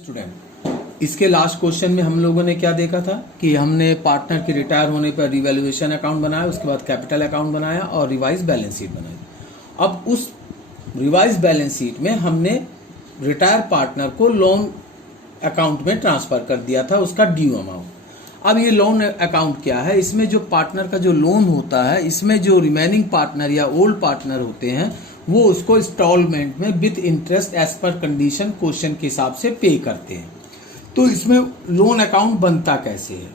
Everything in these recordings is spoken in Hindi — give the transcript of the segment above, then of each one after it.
स्टूडेंट, इसके लास्ट क्वेश्चन में हम लोगों ने क्या देखा था कि हमने पार्टनर के रिटायर होने पर रिवैल्यूएशन अकाउंट बनाया, उसके बाद कैपिटल अकाउंट बनाया और रिवाइज बैलेंस शीट बनाई। अब उस रिवाइज बैलेंस शीट में हमने रिटायर पार्टनर को लोन अकाउंट में ट्रांसफर कर दिया था, उसका ड्यू अमाउंट। अब ये लोन अकाउंट क्या है, इसमें जो पार्टनर का जो लोन होता है, इसमें जो रिमेनिंग पार्टनर या ओल्ड पार्टनर होते हैं वो उसको इंस्टॉलमेंट में with interest as per condition question के हिसाब से पे करते हैं। तो इसमें लोन अकाउंट बनता कैसे है?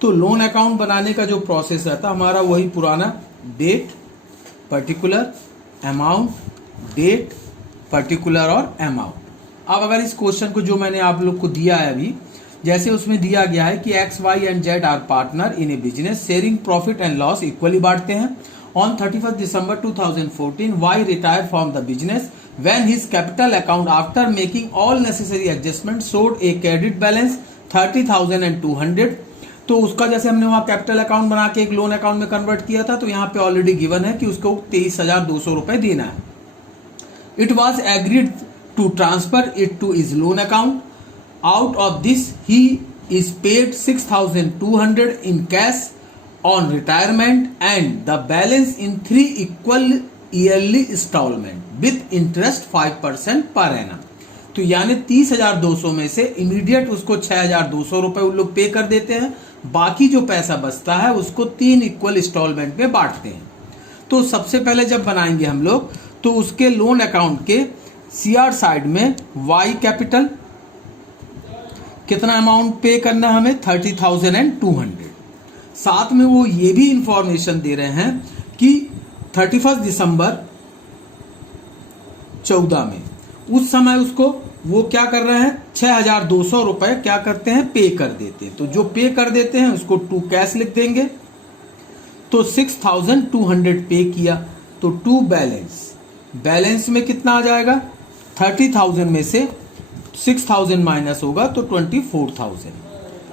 तो लोन अकाउंट बनाने का जो प्रोसेस रहता हमारा वही पुराना, date particular amount, date particular और अमाउंट। अब अगर इस क्वेश्चन को जो मैंने आप लोग को दिया है अभी, जैसे उसमें दिया गया है कि X Y and Z are partner in a business sharing profit and loss equally बांटते हैं। On 31st December 2014, Y retired from the business when his capital account, after making all necessary adjustments, showed a credit balance 30,200। तो उसका जैसे हमने वहां कैपिटल अकाउंट बना के एक लोन अकाउंट में कन्वर्ट किया था, तो यहाँ पे ऑलरेडी गिवन है कि उसको 23,200 रुपए देना है। It was agreed to transfer it to his loan account. Out of this, he is paid 6,200 in cash on retirement and the balance in 3 equal yearly installment with interest 5% per annum। तो यानी 30,200 में से इमीडिएट उसको 6,200 रुपए उन लोग पे कर देते हैं, बाकी जो पैसा बचता है उसको 3 इक्वल इंस्टॉलमेंट में बांटते हैं। तो सबसे पहले जब बनाएंगे हम लोग, तो उसके लोन अकाउंट के सीआर साइड में वाई कैपिटल कितना अमाउंट पे करना है हमें, 30,200। साथ में वो ये भी इंफॉर्मेशन दे रहे हैं कि 31 दिसंबर 14 में उस समय उसको वो क्या कर रहे हैं, 6,200 रुपए क्या करते हैं, पे कर देते हैं। तो जो पे कर देते हैं उसको टू कैश लिख देंगे। तो 6,200 पे किया, तो टू बैलेंस में कितना आ जाएगा, 30,000 में से 6,000 माइनस होगा तो 24,000।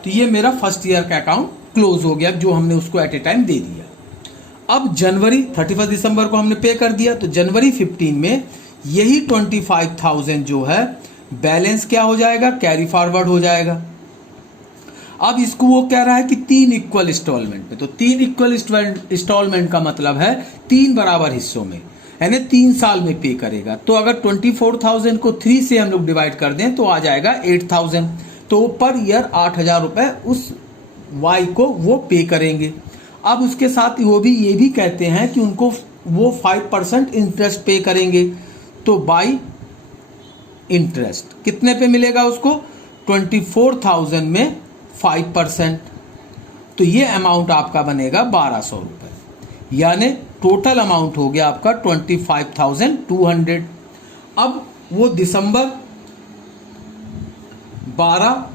तो ये मेरा फर्स्ट ईयर का अकाउंट क्लोज हो गया, जो हमने उसको एट ए टाइम दे दिया। अब जनवरी 31 दिसंबर को हमने पे कर दिया, तो जनवरी 15 में यही 25,000 जो है बैलेंस क्या हो जाएगा, कैरी फॉरवर्ड हो जाएगा। अब इसको वो कह रहा है कि 3 इक्वल इंस्टॉलमेंट में, तो 3 इक्वल इंस्टॉलमेंट का मतलब है 3 बराबर हिस्सों में, यानी 3 साल में पे करेगा। तो अगर 24,000 को 3 से हम लोग डिवाइड कर दें तो आ जाएगा 8,000। तो पर ईयर 8,000 रुपए उस वाई को वो पे करेंगे। अब उसके साथ वो भी ये भी कहते हैं कि उनको वो 5% इंटरेस्ट पे करेंगे। तो बाई इंटरेस्ट कितने पे मिलेगा उसको, 24,000 में 5%, तो ये अमाउंट आपका बनेगा 1,200 रुपए, यानी टोटल अमाउंट हो गया आपका 25,200। अब वो दिसंबर 12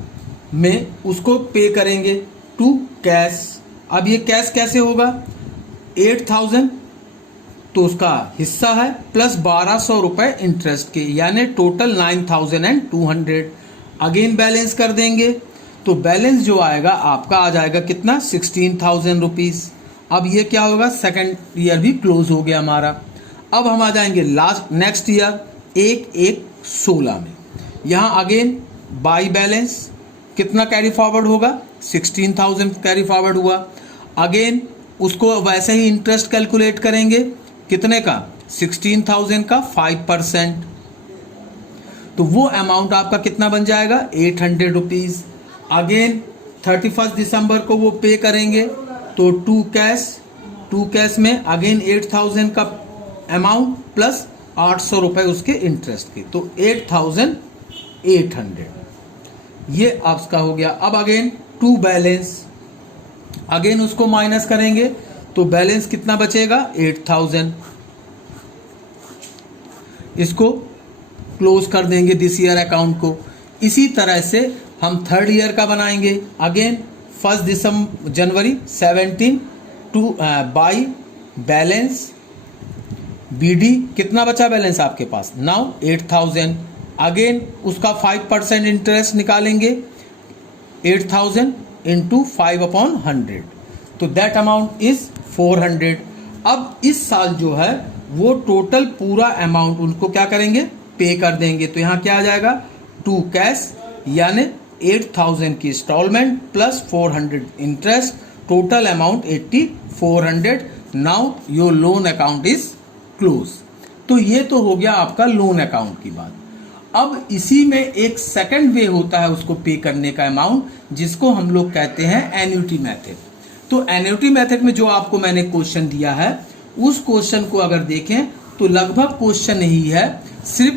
में उसको पे करेंगे टू कैश। अब ये कैश कैसे होगा, 8,000 तो उसका हिस्सा है प्लस 1,200 रुपए इंटरेस्ट के, यानी टोटल 9,200। अगेन बैलेंस कर देंगे, तो बैलेंस जो आएगा आपका आ जाएगा कितना, 16,000 रुपीज। अब ये क्या होगा, सेकंड ईयर भी क्लोज हो गया हमारा। अब हम आ जाएंगे नेक्स्ट ईयर 1/1/16 में। यहां अगेन बाई बैलेंस कितना कैरी फॉरवर्ड होगा, 16,000 कैरी फॉरवर्ड हुआ। अगेन उसको वैसे ही इंटरेस्ट कैलकुलेट करेंगे, कितने का, 16,000 का 5%, तो वो अमाउंट आपका कितना बन जाएगा, 800 रुपीज। अगेन 31 दिसंबर को वो पे करेंगे, तो टू कैश में अगेन 8,000 का अमाउंट प्लस 800 रुपए उसके इंटरेस्ट के, तो 8,800 ये आपका हो गया। अब अगेन टू बैलेंस, अगेन उसको माइनस करेंगे तो बैलेंस कितना बचेगा, 8,000। इसको क्लोज कर देंगे दिस ईयर अकाउंट को। इसी तरह से हम थर्ड ईयर का बनाएंगे। Again 1 January 17 to by balance BD, कितना बचा बैलेंस आपके पास, नाउ 8,000। अगेन उसका 5% इंटरेस्ट निकालेंगे, 8,000 इंटू 5/100, तो दैट अमाउंट इज 400। अब इस साल जो है वो टोटल पूरा अमाउंट उनको क्या करेंगे, पे कर देंगे। तो यहाँ क्या आ जाएगा, टू कैश यानी 8,000 की instalment plus 400 interest, total amount 8,400। Now your loan account is close. तो ये तो हो गया आपका लोन अकाउंट की बात। अब इसी में एक सेकंड वे होता है उसको पे करने का अमाउंट, जिसको हम लोग कहते हैं एन्युटी मेथड। तो एन्युटी मेथड में जो आपको मैंने क्वेश्चन दिया है, उस क्वेश्चन को अगर देखें तो लगभग क्वेश्चन ही है, सिर्फ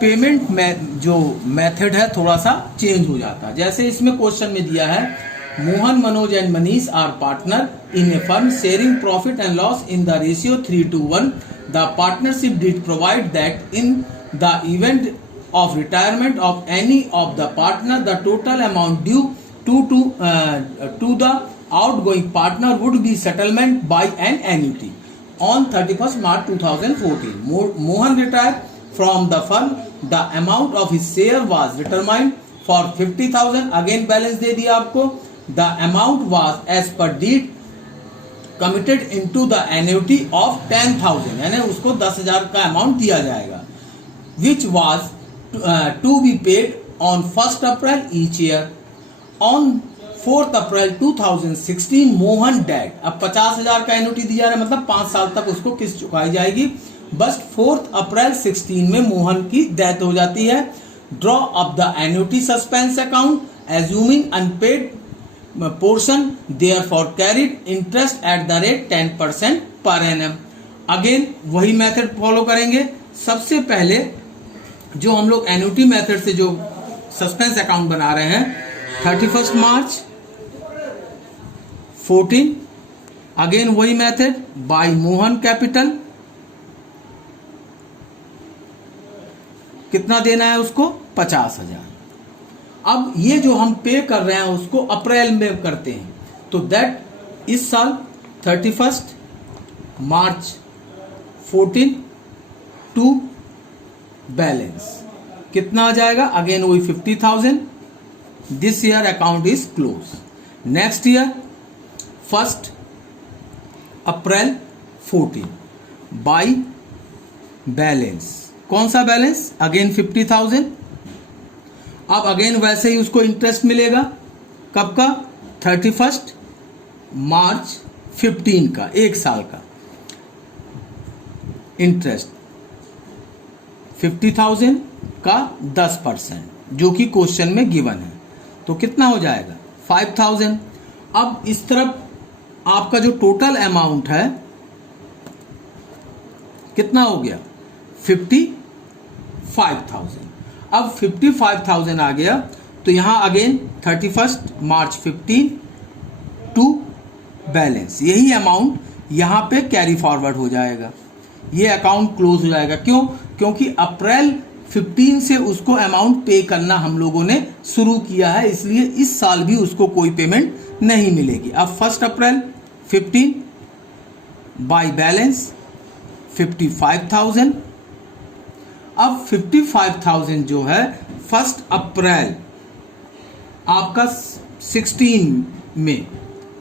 पेमेंट में जो मेथड है थोड़ा सा चेंज हो जाता है। जैसे इसमें क्वेश्चन में दिया है, Mohan, Manoj and Manish are partner in a firm sharing profit and loss in the ratio 3:1। The partnership did provide that in the event of retirement of any of the partner, the total amount due to the outgoing partner would be settlement by an annuity on 31st March 2014. Mohan retired from the firm. The amount of his share was determined for 50,000. Again balance दे दिया आपको. The amount was as per deed committed into the annuity of 10,000, यानी उसको 10,000 का अमाउंट दिया जाएगा, which was to be paid on 1st April each year. On 4th April 2016 Mohan dad, अब 50,000 का एन्युटी दिया रहा है, मतलब 5 साल तक उसको किस्त चुकाई जाएगी। बस 4th April 16 में मोहन की डेथ हो जाती है। Draw up the annuity suspense account assuming unpaid portion therefore carried interest at the rate 10% per annum. Again वही मेथड फॉलो करेंगे। सबसे पहले जो हम लोग एन्युटी मेथड से जो सस्पेंस अकाउंट बना रहे हैं, 31 मार्च 14, अगेन वही मेथड बाय मोहन कैपिटल, कितना देना है उसको 50,000। अब ये जो हम पे कर रहे हैं उसको अप्रैल में करते हैं, तो दैट इस साल 31 मार्च 14 टू बैलेंस कितना आ जाएगा, अगेन वही 50,000। This year account is close. Next year 1 April 14 by balance, कौन सा बैलेंस, अगेन 50,000। अब अगेन वैसे ही उसको इंटरेस्ट मिलेगा, कब का, 31 मार्च 15 का, 1 साल का इंटरेस्ट, 50,000 का 10% जो कि क्वेश्चन में गिवन है, तो कितना हो जाएगा 5,000। अब इस तरफ आपका जो टोटल अमाउंट है कितना हो गया 55,000। अब 55,000 आ गया, तो यहां अगेन 31 मार्च 15 टू बैलेंस, यही अमाउंट यहां पे कैरी फॉरवर्ड हो जाएगा, ये अकाउंट क्लोज हो जाएगा। क्यों, क्योंकि अप्रैल 15 से उसको अमाउंट पे करना हम लोगों ने शुरू किया है, इसलिए इस साल भी उसको कोई पेमेंट नहीं मिलेगी। अब 1 अप्रैल 15 बाय बैलेंस 55,000। अब 55,000 जो है 1 अप्रैल आपका 16 में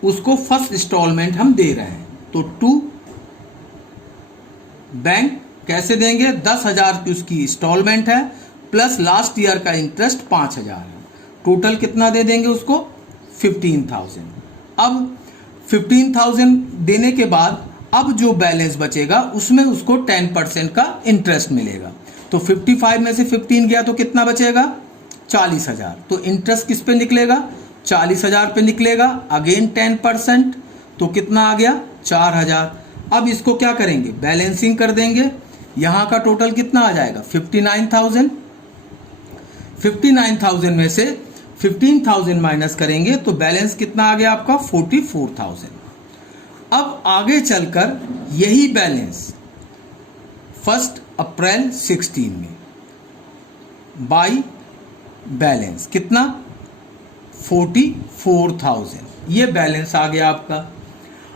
उसको फर्स्ट इंस्टॉलमेंट हम दे रहे हैं, तो टू बैंक कैसे देंगे, 10,000 की उसकी इंस्टॉलमेंट है प्लस लास्ट ईयर का इंटरेस्ट 5,000 है, टोटल कितना दे देंगे उसको 15,000। अब 15,000 देने के बाद अब जो बैलेंस बचेगा उसमें उसको 10% का इंटरेस्ट मिलेगा, तो 55 में से 15 गया तो कितना बचेगा 40,000, तो इंटरेस्ट किस पे निकलेगा 40,000 पे निकलेगा, अगेन 10%, तो कितना आ गया 4,000। अब इसको क्या करेंगे, बैलेंसिंग कर देंगे, यहां का टोटल कितना आ जाएगा 59,000। 59,000 में से 15,000 माइनस करेंगे तो बैलेंस कितना आ गया आपका 44,000। अब आगे चलकर यही बैलेंस 1 अप्रैल 16 में बाय बैलेंस कितना 44,000, ये बैलेंस आ गया आपका।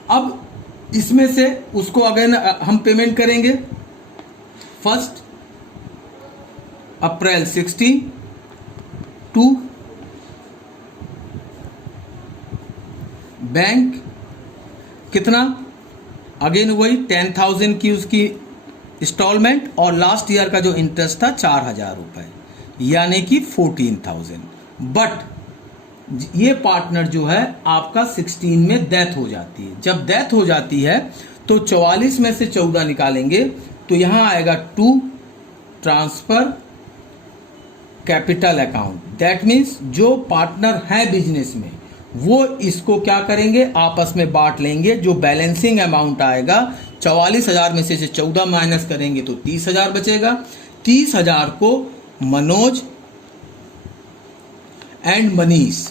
अब इसमें से उसको अगेन हम पेमेंट करेंगे 1 अप्रैल 16 टू बैंक, कितना, अगेन वही 10,000 की उसकी इंस्टॉलमेंट और लास्ट ईयर का जो इंटरेस्ट था 4,000 रुपए, यानी कि 14,000। बट ये पार्टनर जो है आपका 16 में डेथ हो जाती है। जब डेथ हो जाती है तो 44 में से 14 निकालेंगे तो यहां आएगा 2 transfer capital account. That means जो पार्टनर है बिजनेस में वो इसको क्या करेंगे, आपस में बांट लेंगे। जो बैलेंसिंग अमाउंट आएगा 44,000 में से 14 माइनस करेंगे तो 30,000 बचेगा। 30,000 को मनोज एंड मनीष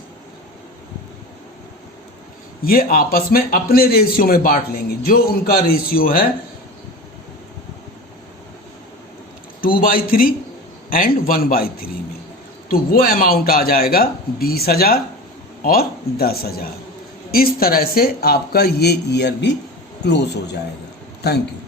ये आपस में अपने रेशियो में बांट लेंगे। जो उनका रेशियो है 2/3 एंड 1/3 में, तो वो अमाउंट आ जाएगा 20,000 और 10,000। इस तरह से आपका ये ईयर भी क्लोज हो जाएगा। Thank you.